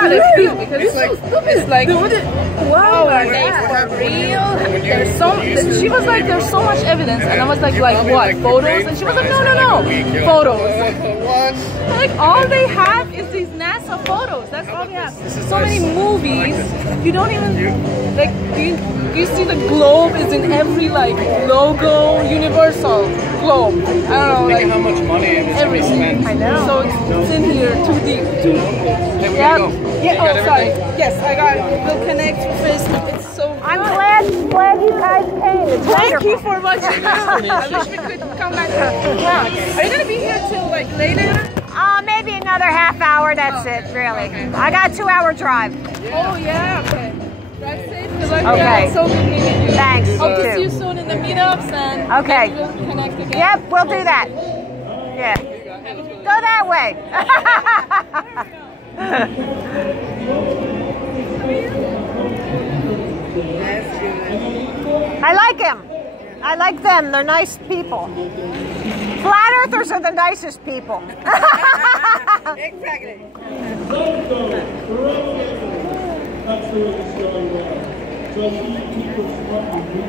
not a few because it's like wow, are they for real? There's so she was like there's so much evidence, and I was like what, photos? And she was like no, photos. Like all they have is these NASA photos. That's all we have. So many movies. You don't even like. Do you see the globe is in every like logo? Universal globe. I don't know. Like how much money everything. I know. So it's in here too deep. Hey, we Yeah. gotta go. Yeah. Oh, sorry. Yes, I got it. We'll connect with Facebook. It's so good. I'm glad you guys came. It's Thank wonderful. you for watching. I wish we could come back. Are you gonna be here till like later? Maybe another half hour. That's it, really. Okay. I got a 2-hour drive. Oh yeah. Okay. Drive safe. Good luck. Okay. Yeah, it's so good meeting you. Thanks. Hope to You see you too. soon in the meetups and Okay. maybe we'll connect again. Yep, we'll do that. Yeah. Go that way. I like him. I like them. They're nice people. Flat earthers are the nicest people. Exactly.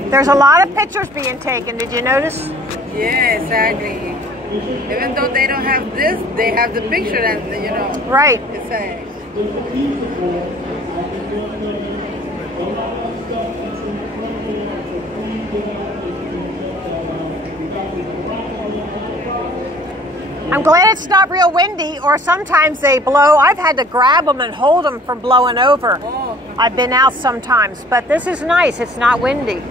There's a lot of pictures being taken. Did you notice? Yeah, exactly. Even though they don't have this, they have the picture and you know. Right. It's a. I'm glad it's not real windy, or sometimes they blow. I've had to grab them and hold them from blowing over. Oh. I've been out sometimes, but this is nice. It's not windy.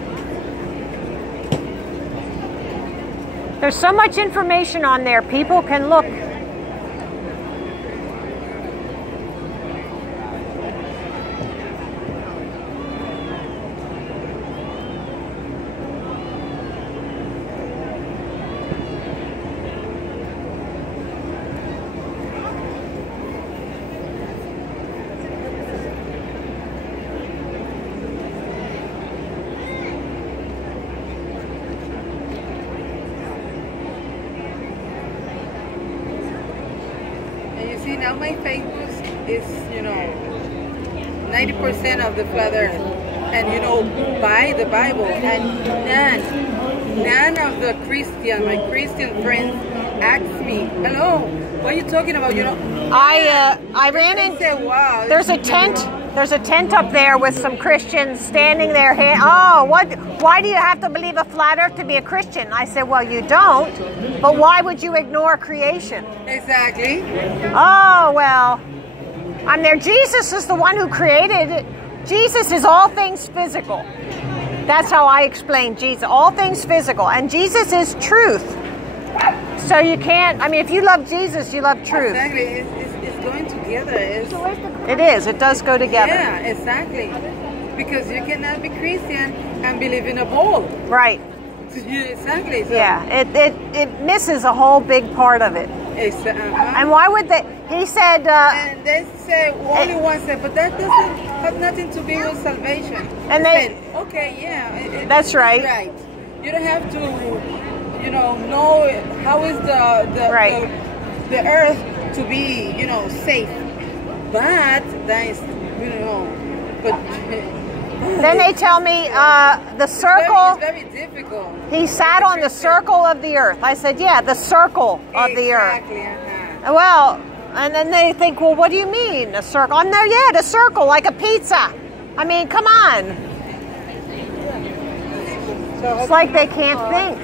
There's so much information on there. People can look. See, now my Facebook is, you know, 90% of the flat earth. And, you know, by the Bible. And none of the my Christian friends asked me, hello, what are you talking about? You know, I ran into, wow, there's a tent up there with some Christians standing there. Why do you have to believe a flat earth to be a Christian? I said, well, you don't, but why would you ignore creation? Exactly. Oh, well, I'm there. Jesus is the one who created it. Jesus is all things physical. That's how I explain Jesus. All things physical. And Jesus is truth. So you can't, I mean, if you love Jesus, you love truth. Exactly. It's going together. It is. It does go together. Yeah, exactly. Because you cannot be Christian and believe in a ball. Right. Exactly. So Yeah. It misses a whole big part of it. And why would they? He said. And they say only one said, but that doesn't have nothing to do with salvation. And they said, okay, yeah, that's right. Right. You don't have to, you know how is the earth to be, you know, safe. But that is, you know, but. Then they tell me the circle. It's very difficult. He sat on the circle of the earth. I said, yeah, the circle of the earth. Exactly. Well, and then they think, well, what do you mean, a circle? I'm there, yeah, the circle, like a pizza. I mean, come on. It's like they can't think.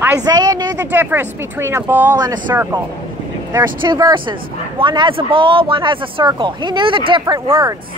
Isaiah knew the difference between a ball and a circle. There's 2 verses. One has a ball, one has a circle. He knew the different words.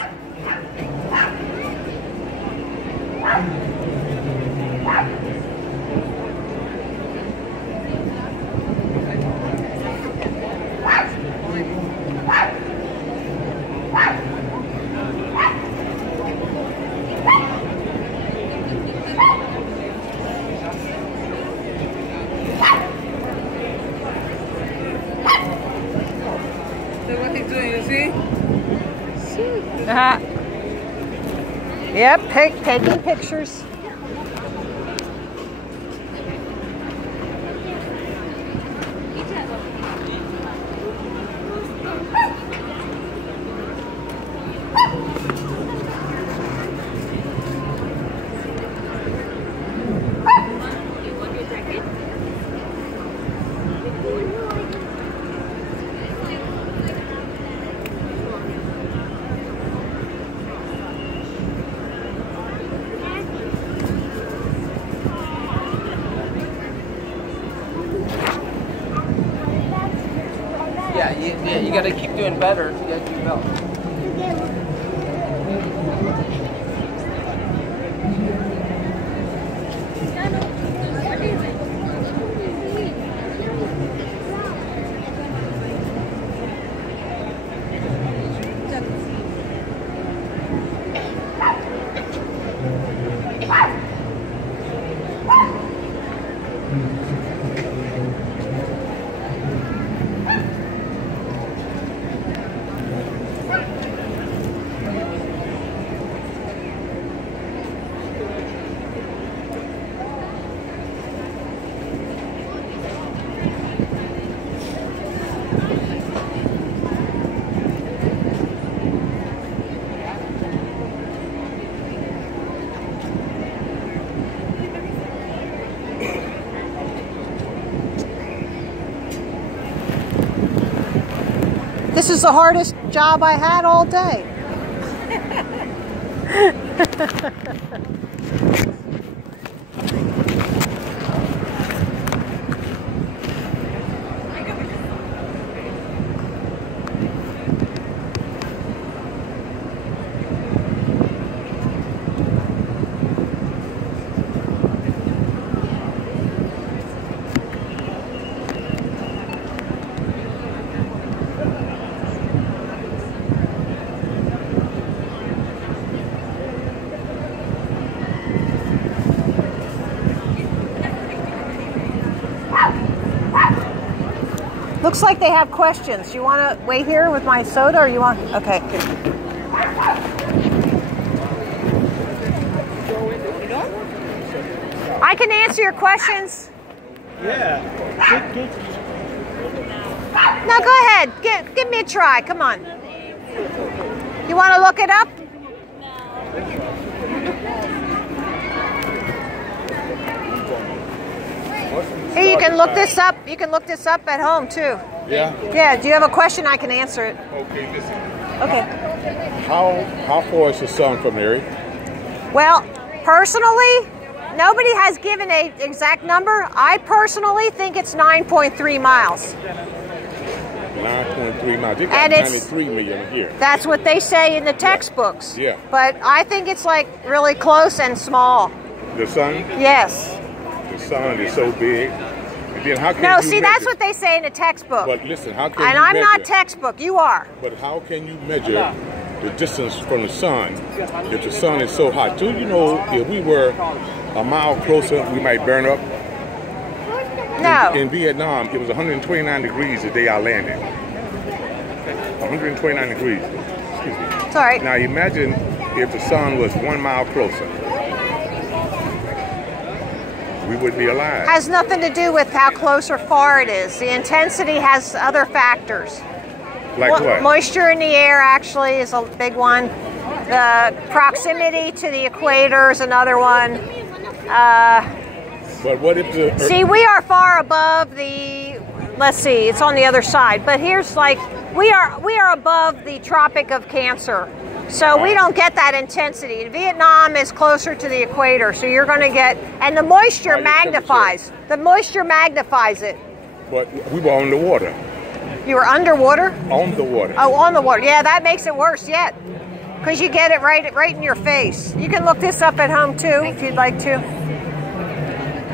Yep, taking pictures. Yeah, you got to keep doing better to get your belt. This is the hardest job I had all day. Looks like they have questions. You want to wait here with my soda, or you want? Okay. I can answer your questions. Yeah. No, go ahead. Give me a try. Come on. You want to look it up? Hey, you can look this up. You can look this up at home too. Yeah. Yeah. Do you have a question? I can answer it. Okay, listen. Okay. How far is the sun from there? Well, personally, nobody has given an exact number. I personally think it's 9.3 miles. 9.3 miles. They got And it's 93 million here. That's what they say in the textbooks. Yeah. But I think it's like really close and small. The sun? Yes. The sun is so big. And then how can No, you see, measure? that's what they say in the textbook. But listen, how can And you I'm measure? not textbook. You are. But how can you measure the distance from the sun if the sun is so hot? Do you know if we were a mile closer, we might burn up? No. In Vietnam, it was 129 degrees the day I landed. 129 degrees. Excuse me. It's all right. Now imagine if the sun was 1 mile closer. We would be alive. Has nothing to do with how close or far it is. The intensity has other factors. Like what? Moisture in the air actually is a big one. The proximity to the equator is another one. But what if the See, we are far above the, let's see, it's on the other side. But here's like, we are above the Tropic of Cancer. So we don't get that intensity. Vietnam is closer to the equator, so you're going to get, and the moisture magnifies. The moisture magnifies it. But we were on the water. You were underwater? On the water. Oh, on the water. Yeah, that makes it worse yet. Because you get it right in your face. You can look this up at home too, if you'd like to.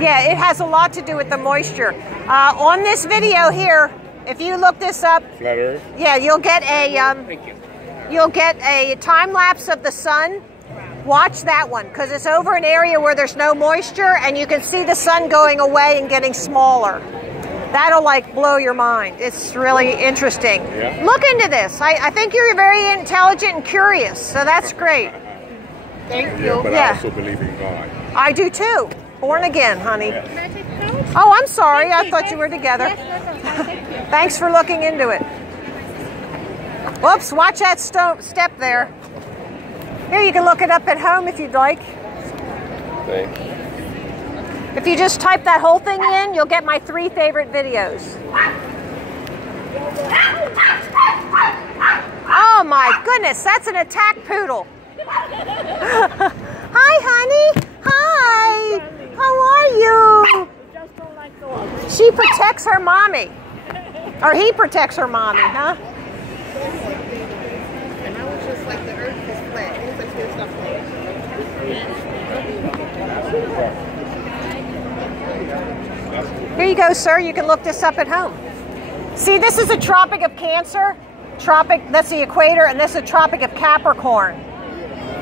Yeah, it has a lot to do with the moisture. On this video here, if you look this up, Flat Earth? yeah, you'll get a time lapse of the sun. Watch that one, because it's over an area where there's no moisture, and you can see the sun going away and getting smaller. That'll like blow your mind. It's really interesting. Yeah. Look into this. I think you're very intelligent and curious, so that's great. Thank you. But I also believe in God. I do too. Born again, honey. Oh, I'm sorry. I thought you were together. Thanks for looking into it. Whoops, watch that step there. Here, you can look it up at home if you'd like. Thank you. If you just type that whole thing in, you'll get my 3 favorite videos. Oh my goodness, that's an attack poodle. Hi, honey. Hi. How are you? She protects her mommy. Or he protects her mommy, huh? And I was just like the earth is flat. It was like this stuff Here you go, sir. You can look this up at home. See, this is a Tropic of Cancer. That's the equator, and this is a Tropic of Capricorn.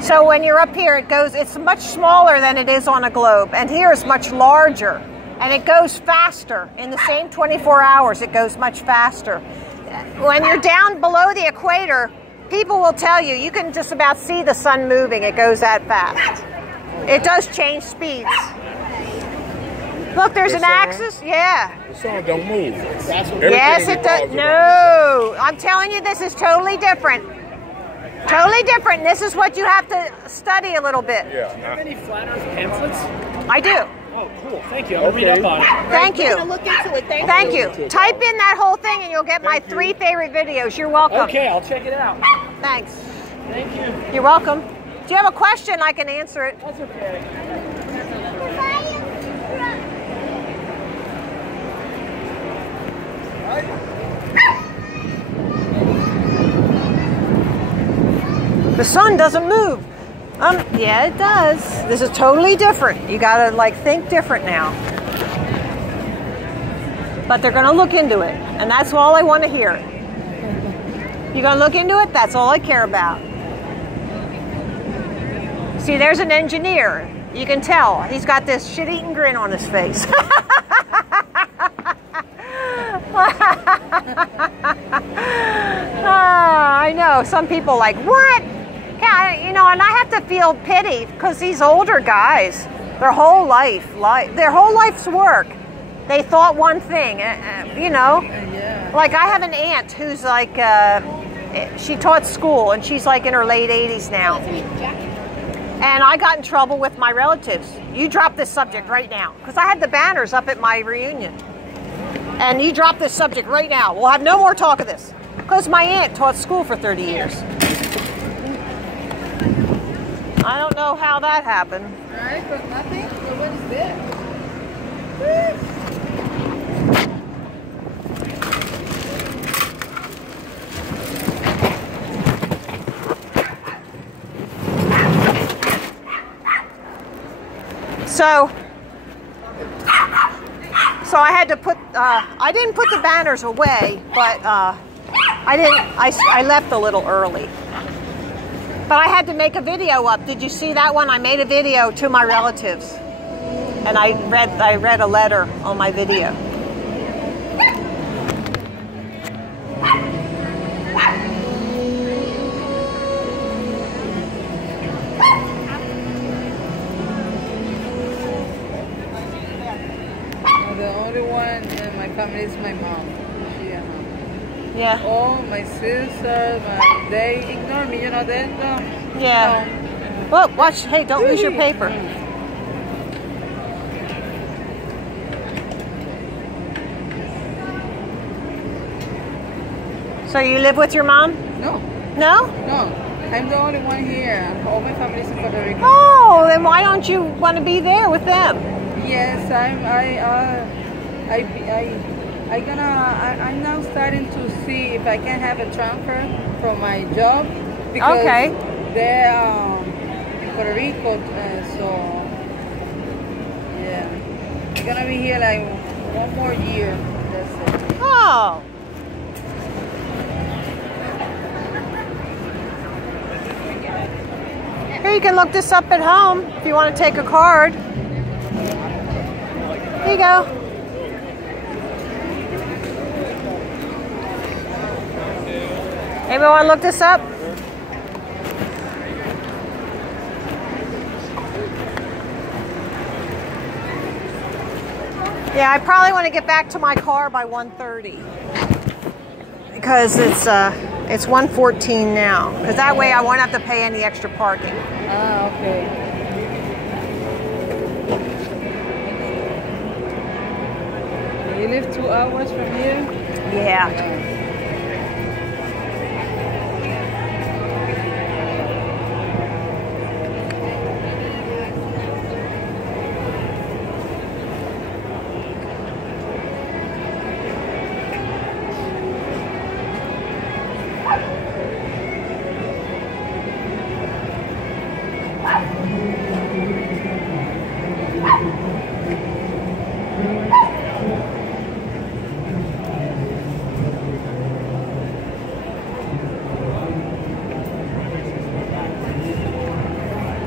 So when you're up here, it's much smaller than it is on a globe. And here is much larger. And it goes faster. In the same 24 hours, it goes much faster. When you're down below the equator, people will tell you, you can just about see the sun moving. It goes that fast. It does change speeds. Look, there's an axis. Yeah. The sun don't move. Yes, it does. No, I'm telling you, this is totally different. Totally different. This is what you have to study a little bit. Yeah. Do you have any flat earth pamphlets? I do. Oh, cool. Thank you. I'm going to read up on it. Thank you. Look into it. Thank you. Type in that whole thing and you'll get my 3 favorite videos. You're welcome. Okay, I'll check it out. Thanks. Thank you. You're welcome. Do you have a question? I can answer it. That's okay. The sun doesn't move. Yeah, it does. This is totally different. You gotta like think different now. But they're gonna look into it, and that's all I want to hear. You're gonna look into it? That's all I care about. See, there's an engineer. You can tell. He's got this shit-eating grin on his face. I know. Some people like, what? Yeah, you know, and I have to feel pity because these older guys, their whole life's work, they thought one thing, you know. Like I have an aunt who's like, she taught school and she's like in her late 80s now. And I got in trouble with my relatives. You drop this subject right now. Because I had the banners up at my reunion. And you drop this subject right now. We'll have no more talk of this. Because my aunt taught school for 30 years. I don't know how that happened. All right, but nothing? So what is this? So I had to put, I didn't put the banners away, but I left a little early. But I had to make a video up. Did you see that one? I made a video to my relatives. And I read a letter on my video. The only one in my family is my mom. Yeah. Oh, my sister, they ignore me, you know, they don't. Yeah. Well, watch, hey, don't lose your paper. So you live with your mom? No. No? No. I'm the only one here. All my family is in Puerto Rico. Oh, then why don't you want to be there with them? Yes, I'm now starting to see if I can have a transfer from my job because they're in Puerto Rico, so yeah, I'm gonna be here like 1 more year. That's it. Oh. Here, you can look this up at home if you want to take a card. Here you go. Anybody want to look this up? Yeah, I probably want to get back to my car by 1:30 because it's 1:14 now. Because that way I won't have to pay any extra parking. Ah, okay. You live 2 hours from here? Yeah.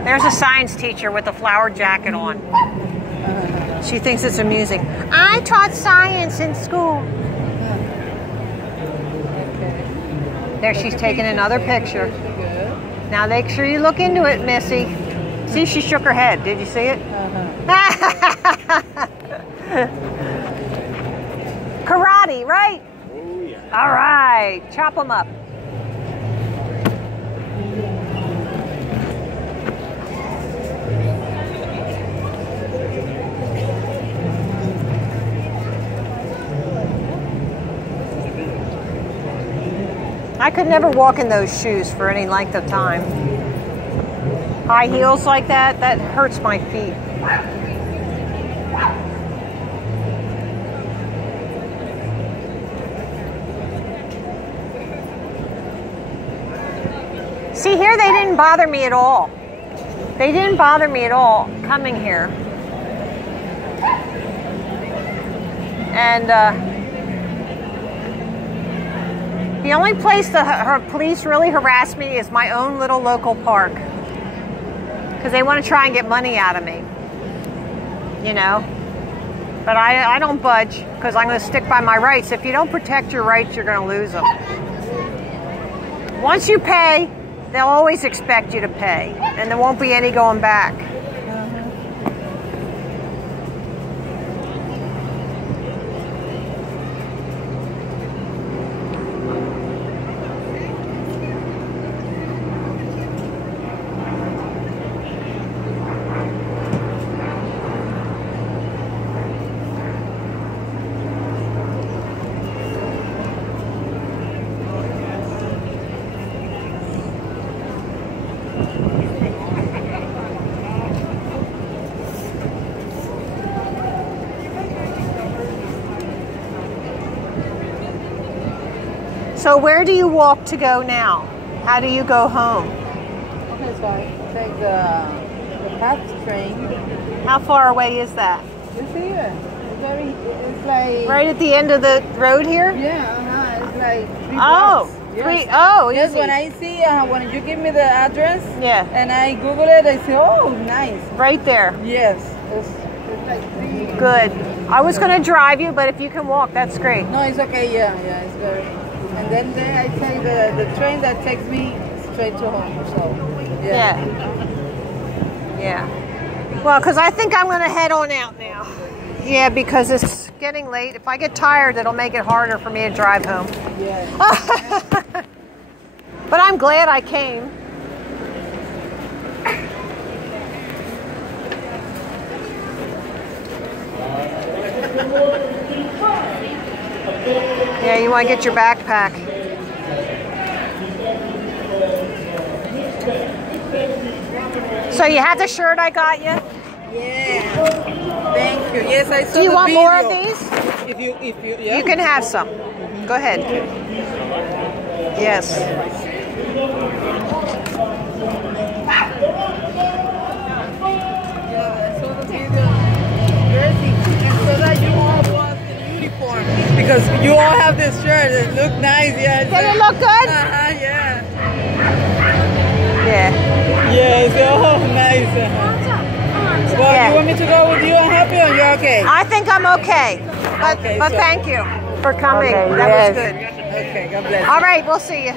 There's a science teacher with a flower jacket on. She thinks it's amusing. I taught science in school. There, she's taking another picture. Now make sure you look into it, Missy. See, she shook her head. Did you see it? Karate, right? Oh, yeah. All right, chop them up. I could never walk in those shoes for any length of time. High heels like that, that hurts my feet. See here, they didn't bother me at all. They didn't bother me at all coming here. And the only place the police really harass me is my own little local park. Because they want to try and get money out of me. You know? But I don't budge because I'm going to stick by my rights. If you don't protect your rights, you're going to lose them. Once you pay, they'll always expect you to pay. And there won't be any going back. So where do you walk to go now? How do you go home? Okay, so I take the path train. How far away is that? You see it? It's like... Right at the end of the road here? Yeah, it's like 3 Oh, blocks. Yes. three. Oh, Yes, easy. when I see, when you give me the address, Yeah. and I Google it, I say, oh, nice. Right there. Yes, it's like 3. Good. I was going to drive you, but if you can walk, that's great. No, it's okay, yeah, it's very... And then I take the train that takes me straight to home, so, Yeah. Yeah. Well, because I think I'm going to head on out now. Yeah, because it's getting late. If I get tired, it'll make it harder for me to drive home. Yeah. But I'm glad I came. Yeah, you want to get your backpack. So you have the shirt I got you? Yeah. Thank you. Yes, I saw Do you the want video. more of these? If you, yeah. You can have some. Go ahead. Yes. Yeah, I saw the video. Jersey, and so that you all was in uniform because you all have this shirt. It look nice. Yeah. Did it look good? Yeah. Yeah. Yes. Oh, nice. Well, Yeah. you want me to go with you and help you, or you're okay? I think I'm okay. But, Okay, but so- thank you for coming. Okay, That yes. was good. Okay, God bless. All right, we'll see you.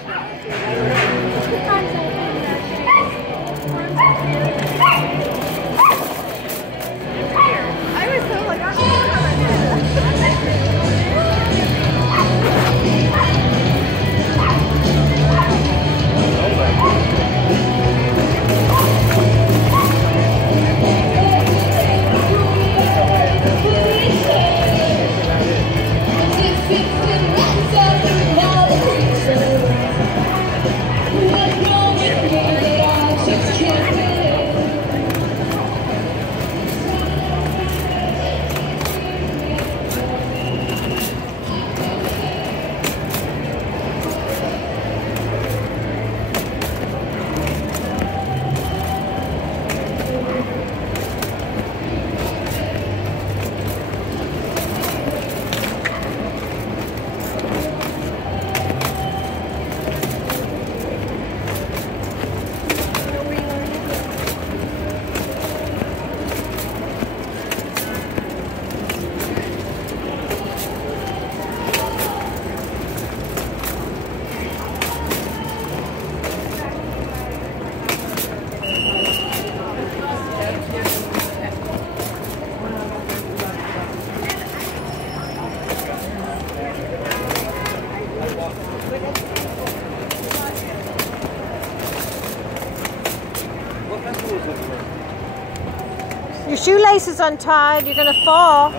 Your shoelace is untied. You're going to fall.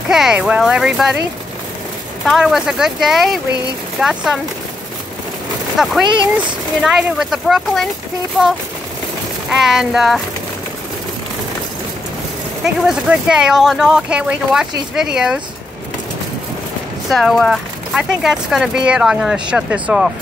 Okay, well, everybody, thought it was a good day. We got the Queens united with the Brooklyn people, and I think it was a good day all in all. Can't wait to watch these videos. So I think that's going to be it. I'm going to shut this off.